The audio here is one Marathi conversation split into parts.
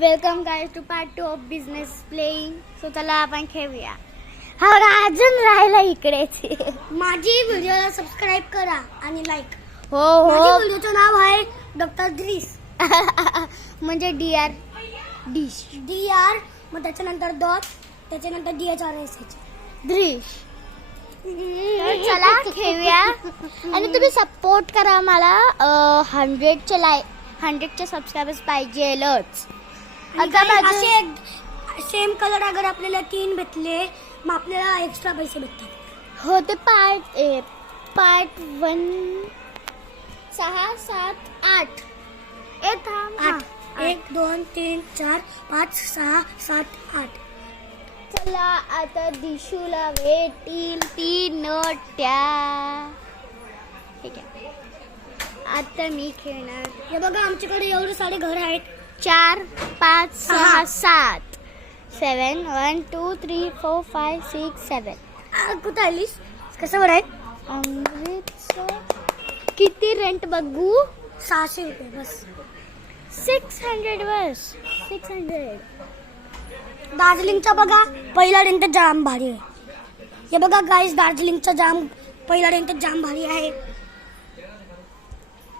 Welcome guys to part 2 of business playing. So चला आपण खेळूया. हा अजून राहिला इकडेच. माझी व्हिडिओला सबस्क्राइब करा आणि लाईक. हो माझ्या हो व्हिडिओचं नाव आहे डॉक्टर ड्रीस. म्हणजे डीआर डिश DR मग त्याच्यानंतर डॉट त्याच्यानंतर DHRS. द्रिश. तर चला खेळूया आणि तुम्ही सपोर्ट करा मला. 100चे सबस्क्रायबर्स पाहिजेलच. आता असे सेम कलर अगर आपल्याला 3 भेटले मग आपल्याला एक्स्ट्रा पैसे भेटतात. हो ते पार्ट 1 6 7 8 थांब. 8 1 2 3 4 5 6 7 8. चला आता दिशूला भेटील 3 नोट्या. ठीक आहे. आता मी खेळणार. हे बघा आमच्याकडे एवढे सारे घर आहेत. 4 5 6 7 7 1 2 3 4 5 6 7. कुठं आलीस? कसं बरं आहे? अमृतसर. किती रेंट बघू? 600 रुपये बस. 600 बस. 600. दार्जिलिंगचा बघा पहिला रेंट जाम भारी आहे. हे बघा गाईस दार्जिलिंगचा पहिला रेंट जाम भारी आहे.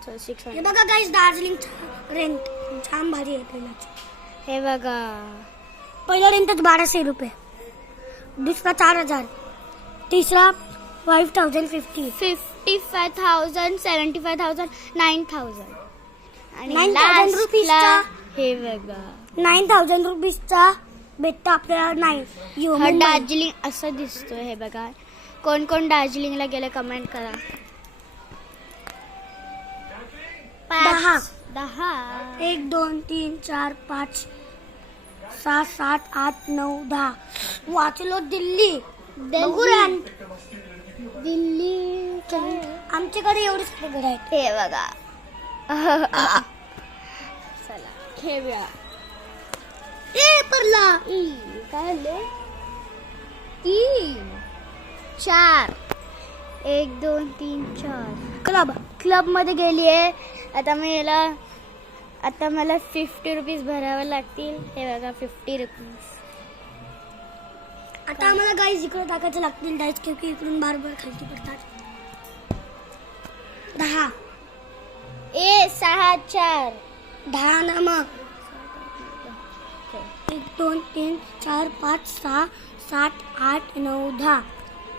So, 600. हे बघा गाईस दार्जिलिंगचा रेंट जाम भारी आहे. हे बघा. पहिला रेंट 1200 रुपये, दुसरा 4000, तिसरा 5050, 55,000 75,000 9,000 आणि 9,000 रुपीजचा हे बघा. 9000 रुपीजचा भेटतं आपल्याला. नाही हा दार्जिलिंग असं दिसतोय. हे बघा. कोण कोण दार्जिलिंगला गेले कमेंट करा. 10 1 2 3 4 5 6 7 8 9 10. वाचलो दिल्ली. बघू रंट. दिल्ली. आमच्याकडे एवढे सारे घर आहेत. हे बघा. चला खेळूया. पडला. काय झाले? 3 4 1 2 3 4 क्लब मध्ये गेलीये. आता मला 50 रुपीज भरावे लागतील. हे बघा 50 रुपीज. आता आम्हाला गाईज इकडे टाकायचे लागतील डायस क्योंकि इकडून बार खालती पडतात. 10 6 4 10 ना मग. 1 2 3 4 5 6 7 8 9 10.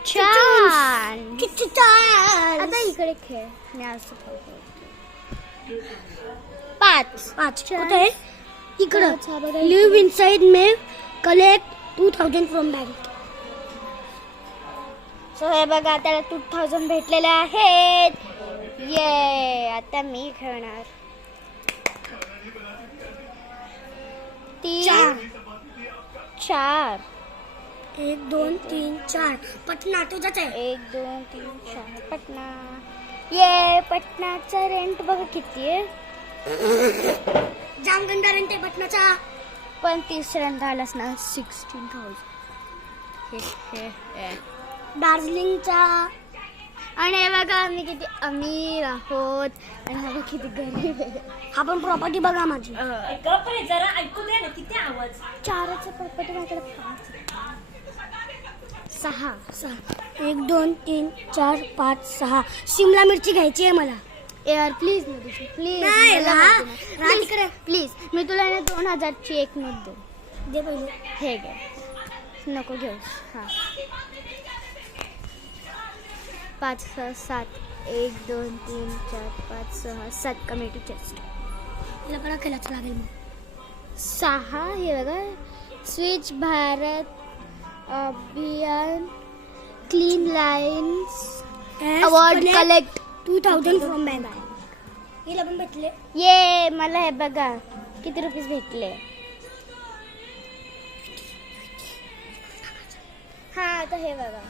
छान. किती छान. आता इकडे खेळ. मी असं 5 कुठे? इकडं. Leave inside may collect 2000 from bank. So हे बघा त्याला 2000 भेटलेले आहेत. ये आता मी खेळणार. 3 4 1 2 3 4. पटना तुझाच आहे. 1 2 3 4 पटना. ये पटनाचा रेंट बघा किती आहे. जाम गंदा रेंट आहे पटनाचा. पण तिसऱ्यांदा आलास ना 16,000. दार्जिलिंगचा. आणि हे बघा आम्ही किती अमीर आहोत आणि हा बघा किती गरीब आहे. हा पण प्रॉपर्टी बघा माझी. जरा ऐकू दे ना. किती आवाज. 4चा प्रॉपर्टी माझ्याकडे 6 1 2 3 4 5 6. शिमला मिरची घ्यायची आहे मला. यार प्लीज प्लीज नाही, तिकडे. प्लीज मी तुला ना 2000ची एक नोट दे. दे पहिले. हे घे. नको घेऊ. हा 5 6 7 1 2 3 4 5 6 7 कमिटी चेस्ट. तिला कडा खेळायचं लागेल मग. 6 हे बघा. स्विच भारत अभियान clean lines award collect 2000 from bank. हिला पण भेटले. ये मला हे बघा किती रुपीज भेटले. हा आता हे बघा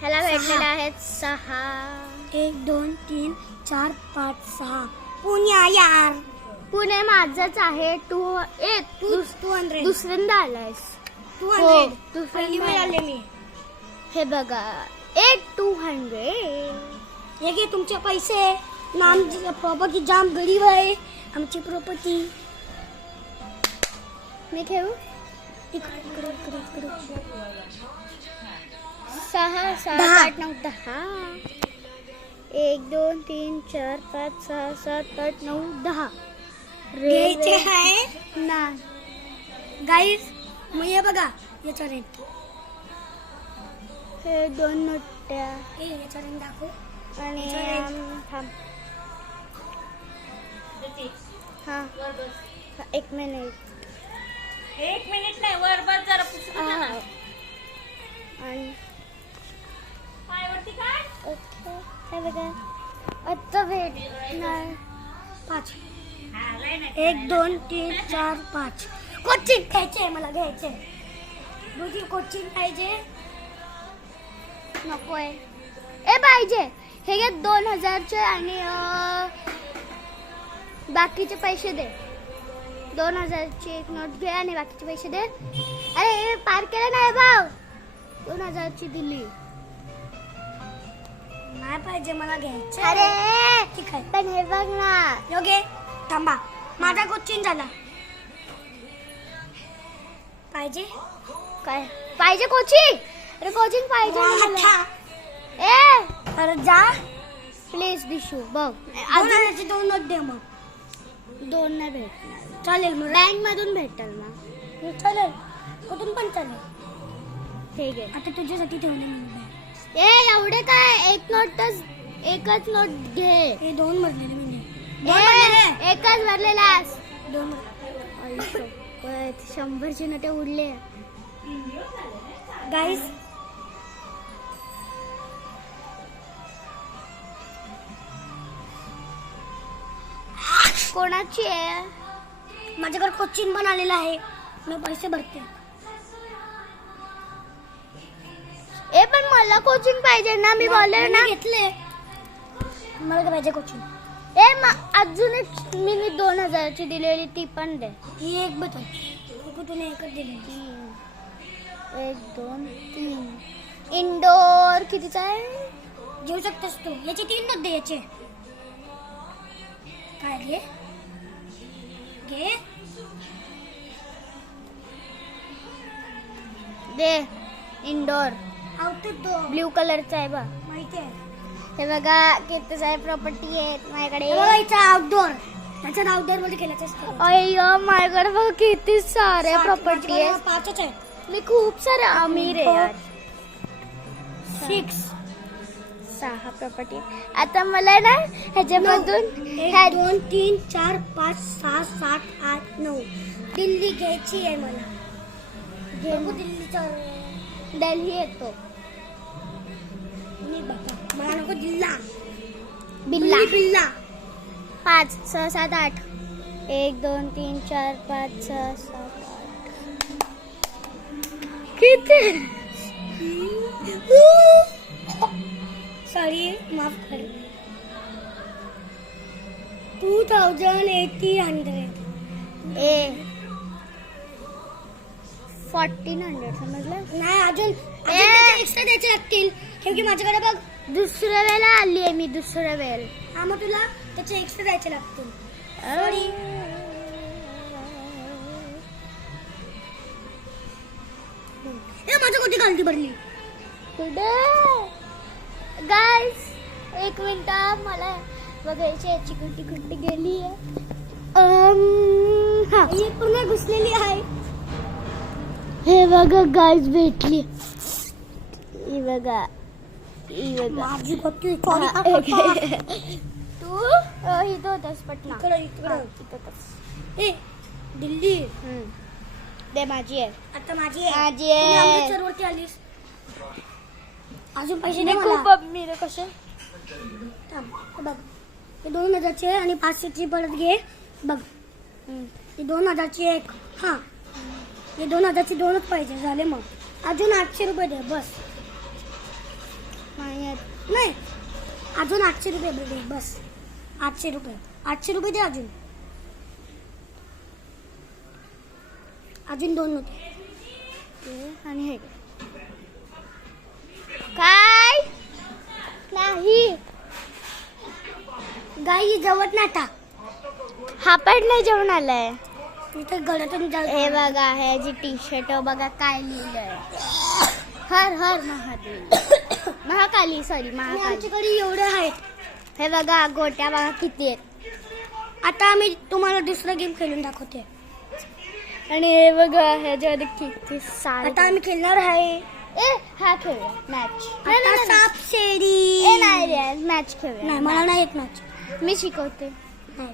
ह्याला भेटलेले आहेत 6. 1 2 3 4 5 6. पुण्या यार. पुणे माझंच आहे. 200. दुसऱ्यांदा आलायस. 200. पहिली वेळ आले मी. हे बघा 200. हे घे तुमचे पैसे. नाम पापा की जाम गरीब आहे. आमची प्रॉपर्टी. मी खेळू. इकडे 6 7 10. 8 9 10. 1 2 3 4 5 6 7 8 9 10. घ्यायचे आहे नाही. गाईज. मग हे बघा याचा रेट. हे 2 नोट्या याचा रेट दाखव. आणि थांब. हा 1 मिनिट. 1 मिनिट नाही वर बस जरा पुसून हा. ना. आणि पायावरती काय ओके हे बघा आता भेटणार 5. हा लय नाही. 1 2 3 4 5. कोचिंग घ्यायचे मला घ्यायचे. दुसरी कोचिंग पाहिजे. नकोय. ए पाहिजे. हे घे 2000चे आणि बाकीचे पैसे दे. 2000ची एक नोट घे आणि बाकीचे पैसे दे. अरे हे पार केलं नाही भाऊ. 2000ची दिली. नाही पाहिजे मला घ्यायचे. अरे ठीक आहे. पण हे बघ ना. योगे थांबा. माझा कोचिंग झाला. पाहिजे काय पाहिजे कोचिंग. अरे कोचिंग पाहिजे ना मला. अच्छा. ए अरे जा. प्लीज दिशू बघ. 2 नोट दे मग. 2 नाही भेटणार. चालेल मग. बँक मधून भेटेल ना. चालेल. कुठून पण चालेल. ठीक आहे. आता तुझ्यासाठी ठेवले मी. ए एवढे काय एकच नोट घे. हे 2 भरलेले म्हणजे. एकच भरलेलास. 2 100ची नोटे उडले. गाईस. कोणाची आहे. माझ्याकडे कोचिंग पण आलेला आहे. मी पैसे भरते. ए पण मला कोचिंग पाहिजे ना. मी बोलले ना. घेतले. मला काय पाहिजे कोचिंग. ए अजून एक मी 2000ची दिलेली ती पण दे. ही एक बटन कुठून एकच दिले. 1 2 3 इंडोर कितीचा आहे. घेऊ शकतेस तू. याचे 3 नोट दे. याचे काय घे घे. दे. इंडोर आउट दो. ब्ल्यू कलरचा आहे बा. माहिती आहे. हे बघा किती सारे प्रॉपर्टी आहेत माझ्याकडे. आउटडोर. त्याच्यात आउटडोर मध्ये खेळायचं असतं. अय्यो माझ्याकडे बघ किती सारे प्रॉपर्टी आहेत. 5च आहेत. मी खूप सारे अमीर आहे यार. 6 6 प्रॉपर्टी. आता मला ना ह्याच्यामधून 1 2 3 4 5 6 7 8 9 दिल्ली घ्यायची आहे मला. बघू दिल्लीचा. दिल्ली येतो. मी बाबा मला नको दिल्ला. बिल्ला. बिल्ला. 5 6 7 8 1 2 3 4 5 6 7 8 किती. सॉरी माफ कर. 2800. ए 1400 समजलं. नाही अजून एक्स्ट्रा द्यायचे लागतील. कारण माझ्याकडे बघ. दुसऱ्या वेळेला आली आहे मी. दुसऱ्या वेळेला. हा मग तुला त्याचे एक्स्ट्रा द्यायचे लागतील. सॉरी. माझ्या कोणती खालती भरली. कुठे गाईस 1 मिनिट मला बघायची याची कुठे गेली आहे. हा ही पूर्ण घुसलेली आहे. हे बघा गाईस भेटली. ही बघा. ही बघा. माझी कोणती. तू इथं होतास पटना. इकडं. ए दिल्ली. दे माझी आहे. आता माझी आहे. माझी आहे. तुम्ही अमृतसरवरती आलीस. अजून पैसे मी दे खूप मला. अमीर आहे. कसे थांब. हे बघ. हे 2000चे आणि 500ची परत घे. बघ. हे 2000ची एक. हा हे 2000ची 2च पाहिजे. झाले मग. अजून 800 रुपये दे बस. नाही अजून 800 रुपये दे बस. 800 रुपये. 800 रुपये दे अजून. अजून 2 होते. आणि हे काय नाही. गाई जवळ ना टाक. हा पण नाही जेवण आलाय. इथे गळ्यातून हे बघा हे जी टी शर्ट बघा काय लिहिलंय. हर हर महादेव. महाकाली सॉरी महाकाली. आमच्याकडे एवढे आहेत. हे बघा गोट्या बघा किती आहेत. आता आम्ही तुम्हाला दुसरा गेम खेळून दाखवते. आणि हे बघा ह्याच्यामध्ये किती सारे. आता आम्ही खेळणार आहे ए हा खेळूया मॅच. आता साप शेरी. ए नाही रे मॅच खेळूया. नाही मला नाही येत मॅच. मी शिकवते.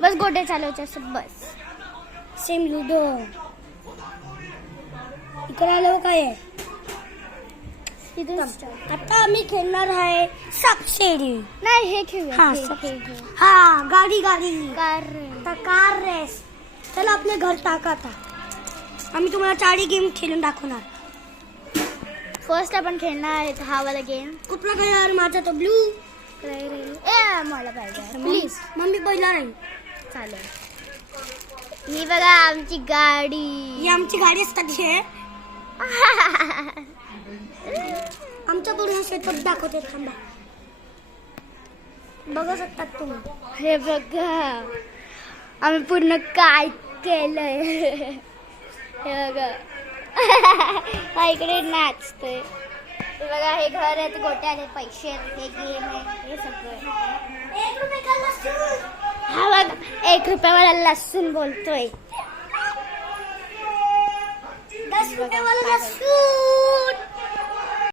बस गोटे चालवायचे असं बस. Same ludo. इकडे आलो काय आहे? इथून आता आम्ही खेळणार आहे सापशिडी. नाही हे खेळूया. हा, हे, साप- हे, हे. हा गाडी गाडी. कार आता कार रेस. चला आपले घर टाका आता. आम्ही तुम्हाला 4 गेम खेळून दाखवणार. फर्स्ट आपण खेळणार आहे हा वाला गेम. कुठला कलर? माझा तो ब्लू. ए मला पाहिजे प्लीज. मम्मी पहिला राहील. चालेल. ही बघा आमची गाडी. ही आमची गाडी असतात. हे आमचा पूर्ण सेटअप दाखवते. थांबा. बघू शकतात तुम्ही. हे बघा आम्ही पूर्ण काय केलंय. हे बघा हा इकडे नाचतोय. हे बघा हे घर आहेत गोट्या आहेत पैसे आहेत हे गेम आहे हे सगळं. 1 रुपये का लसूण? हा बघा 1 रुपयावाला लसूण बोलतोय. 10 रुपये वाला लसूण.